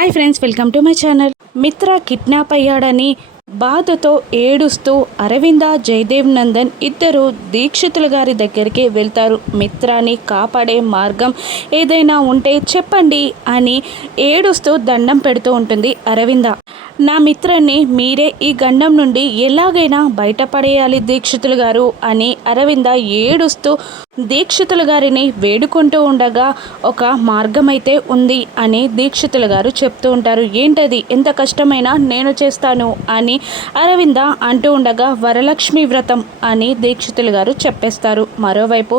Hi friends, welcome to my channel. మిత్ర kidnap అయ్యాడని బాధతో ఏడుస్తూ అరవింద, జయదేవ్ నందన్ ఇద్దరు దీక్షితులు గారి దగ్గరికి వెళ్తారు. మిత్రాని కాపాడే మార్గం ఏదైనా ఉంటే చెప్పండి అని ఏడుస్తూ దండం పెడుతూ ఉంటుంది అరవింద. నా మిత్రాన్ని మీరే ఈ గండం నుండి ఎలాగైనా బయటపడేయాలి దీక్షితులు గారు అని అరవింద ఏడుస్తూ దీక్షితులు గారిని వేడుకుంటూ ఉండగా ఒక మార్గం అయితే ఉంది అని దీక్షితులు గారు చెప్తూ ఉంటారు. ఏంటది? ఎంత కష్టమైనా నేను చేస్తాను అని అరవింద అంటూ ఉండగా వరలక్ష్మి వ్రతం అని దీక్షితులు గారు చెప్పేస్తారు. మరోవైపు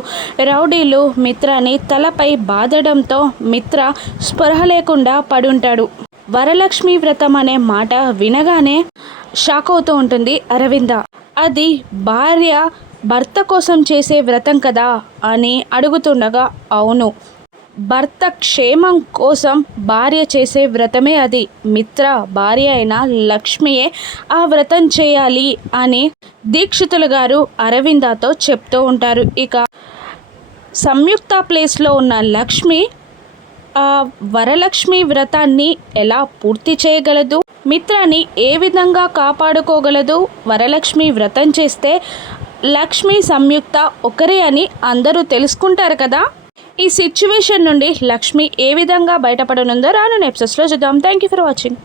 రౌడీలు మిత్రాని తలపై బాదడంతో మిత్ర స్పృహ లేకుండా పడుంటాడు. వరలక్ష్మి వ్రతం అనే మాట వినగానే షాక్ అవుతూ ఉంటుంది అరవింద. అది భార్య భర్త కోసం చేసే వ్రతం కదా అని అడుగుతుండగా, అవును, భర్త క్షేమం కోసం భార్య చేసే వ్రతమే అది. మిత్ర భార్య అయిన లక్ష్మియే ఆ వ్రతం చేయాలి అని దీక్షితులు గారు అరవిందతో చెప్తూ ఉంటారు. ఇక సంయుక్త ప్లేస్లో ఉన్న లక్ష్మి ఆ వరలక్ష్మి వ్రతాన్ని ఎలా పూర్తి చేయగలదు, మిత్రాన్ని ఏ విధంగా కాపాడుకోగలదు? వరలక్ష్మి వ్రతం చేస్తే లక్ష్మి, సంయుక్త ఒకరే అని అందరూ తెలుసుకుంటారు కదా. ఈ సిచ్యువేషన్ నుండి లక్ష్మి ఏ విధంగా బయటపడనుందో రానున్న ఎపిసోడ్స్లో చూద్దాం. Thank you for watching.